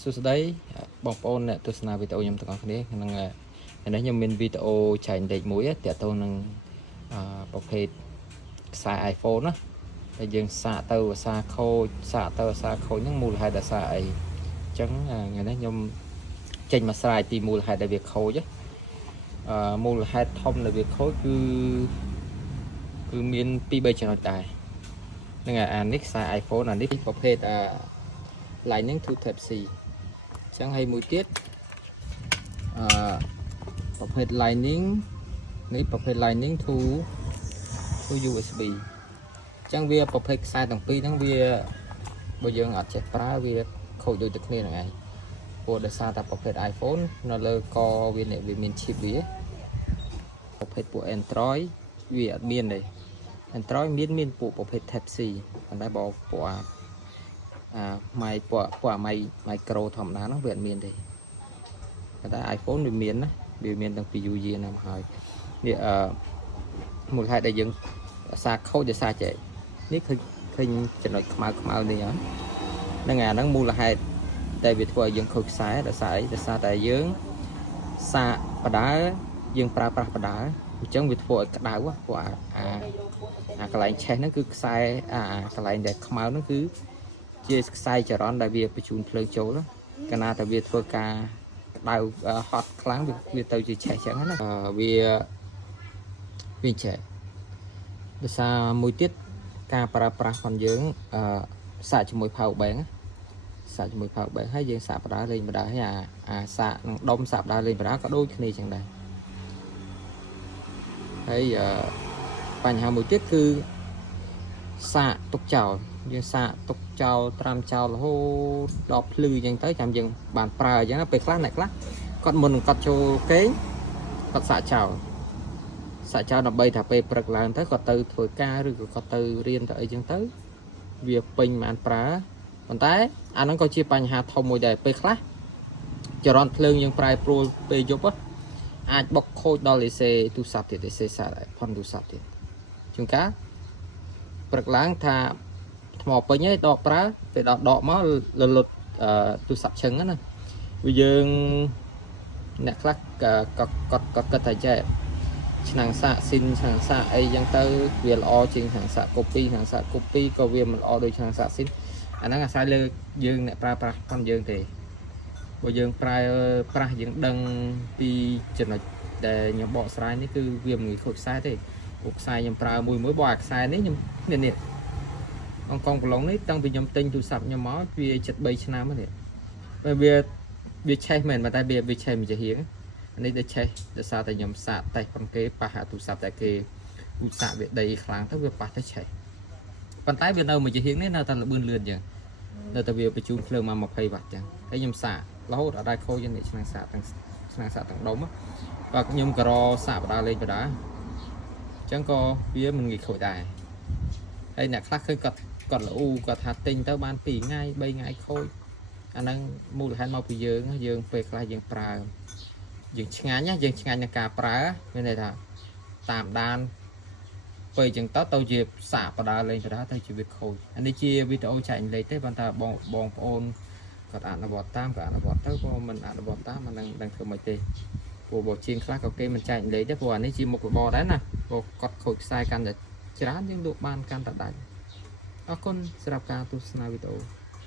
សួស្តីបងប្អូនអ្នកទស្សនាវីដេអូខ្ញុំទាំងអស់គ្នាក្នុងនេះខ្ញុំមានវីដេអូចែកលេខមួយទាក់ទងនឹងប្រភេទខ្សែ iPhone ណាតែយើងសាកទៅភាសាខូចសាកទៅភាសាខូចហ្នឹងមូលហេតុដោយសារអីអញ្ចឹងថ្ងៃនេះខ្ញុំចេញមកស្រាយពីមូលហេតុដែលវាខូចមូលហេតុធំដែលវាខូចគឺមាន 2-3 ចំណុចដែរហ្នឹងហើយអានេះខ្សែ iPhone អានេះប្រភេទLightning to Type C ចឹងហើយមួយទៀតប្រភេទ Lightning នេះប្រភេទ Lightning to USB ចឹងវាប្រភេទខ្សែទាំងពីរហ្នឹងវាបើយើងអត់ចេះប្រើវាខូចដូចតែគ្នាហ្នឹងឯងព្រោះដោយសារតែប្រភេទ iPhone នៅលើកវាមាន chip វាប្រភេទពួក Android វាអត់មានទេ Android មានពួកប្រភេទ Type C ប៉ុន្តែបើពួកmicro ធម្មតាហ្នឹងវាអត់មានទេតែ iPhone វាមានណាវាមានតាំងពីយូរយារណាស់មកហើយនេះមូលហេតុដែលយើងសារខូចដោយសារចេះនេះឃើញចំណុចខ្មៅនេះហ្នឹងអាហ្នឹងមូលហេតុតែវាធ្វើឲ្យយើងខូចខ្សែដោយសារអីដោយសារតែយើងសាកបដើយើងប្រើប្រាស់បដើអញ្ចឹងវាធ្វើឲ្យក្តៅព្រោះអាកន្លែងឆេះហ្នឹងគឺខ្សែកន្លែងដែលខ្មៅហ្នឹងគឺជាខ្សែចរន្តដែលវាបញ្ជូនភ្លើងចូលកាលណាតែវាធ្វើការក្តៅហត់ខ្លាំងវាទៅជាឆេះចឹងណាវាឆេះដោយសារមួយទៀតការប្រើប្រាស់ផងយើងសាកជាមួយ power bank សាកជាមួយ power bank ហើយយើងសាកបដាលេងបដាហើយអាសាកនឹងដុំសាកបដាលេងបដាក៏ដូចគ្នាចឹងដែរហើយបញ្ហាមួយទៀតគឺសាកទុកចោលយើងសាកទុកចោលត្រាំចោលរហូតដល់ភ្លឺអញ្ចឹងទៅចាំយើងបានប្រើអញ្ចឹងពេលខ្លះអ្នកខ្លះគាត់មុននឹងគាត់ចូលគេងគាត់សាកចោលដើម្បីថាពេលព្រឹកឡើងទៅគាត់ទៅធ្វើការឬក៏គាត់ទៅរៀនទៅអីចឹងទៅវាពេញបានប្រើប៉ុន្តែអាហ្នឹងក៏ជាបញ្ហាធំមួយដែរពេលខ្លះចរន្តភ្លើងយើងប្រែប្រួលពេលយប់អាចបុកខូចដល់អេសេទូរស័ព្ទទៀតអេសេសារផុនទូរស័ព្ទទៀតជួនកាលព្រឹកឡើងថាថ្មពេញហើយដកប្រើពេលដល់ដកមកលុតទូរស័ព្ទឈឹងណាវាយើងអ្នកខ្លះគាត់គិតថាចេះឆ្នាំងសាកស៊ីនឆ្នាំងសាកអីចឹងទៅវាល្អជាងឆ្នាំងសាកកូពីឆ្នាំងសាកកូពីក៏វាមិនល្អដូចឆ្នាំងសាកស៊ីនអាហ្នឹងអាស្រ័យលើយើងអ្នកប្រើប្រាស់ផងយើងទេបើយើងប្រើប្រាស់យើងដឹងពីចំណុចដែលខ្ញុំបកស្រាយនេះគឺវាមិនងាយខូចខ្សែទេព្រោះខ្សែខ្ញុំប្រើមួយបើអាខ្សែនេះខ្ញុំនេះអង្គប្រឡងនេះតាំងពីខ្ញុំទិញទូរស័ព្ទខ្ញុំមកវាជិត3ឆ្នាំហើយវាឆេះមែនតែវាឆេះមួយជាហៀងនេះដូចឆេះដោយសារតែខ្ញុំសាកតេស្តផងគេប៉ះទូរស័ព្ទតែគេឧស្សាហ៍វាដីខ្លាំងទៅវាប៉ះទៅឆេះប៉ុន្តែវានៅមួយជាហៀងនេះនៅតែលឿនចឹងនៅតែវាបញ្ជូនភ្លើងមក20 វ៉ាត់ចឹងហើយខ្ញុំសាករហូតអត់ដែរខូចនេះឆ្នាំងសាកទាំងដុំបាទខ្ញុំក៏រសាកបដាលេងបដាអញ្ចឹងក៏វាមិនងាយខូចដែរហើយអ្នកខ្លះឃើញគាត់គាត់ថាទិញទៅបាន2 ថ្ងៃ 3 ថ្ងៃខូចអាហ្នឹងមូលហេតុមកពីយើងពេលខ្លះយើងប្រើយើងឆ្ងាញ់នឹងការប្រើមានន័យថាតាមដានពេលអញ្ចឹងទៅជាសាកបដាលេងបដាទៅជាវាខូចអានេះជាវីដេអូចែកលេខទេប៉ុន្តែបងប្អូនគាត់អនុវត្តតាមក៏អនុវត្តទៅក៏មិនអនុវត្តតាមមិនដឹងធ្វើម៉េចទេព្រោះបើជាងខ្លះក៏គេមិនចែកលេខទេព្រោះអានេះជាមុខរបរដែរណាព្រោះគាត់ខូចខ្សែកាន់តែច្រើនយើងលក់បានកាន់តែដាច់អរគុណសម្រាប់ការទស្សនាវីដេអូ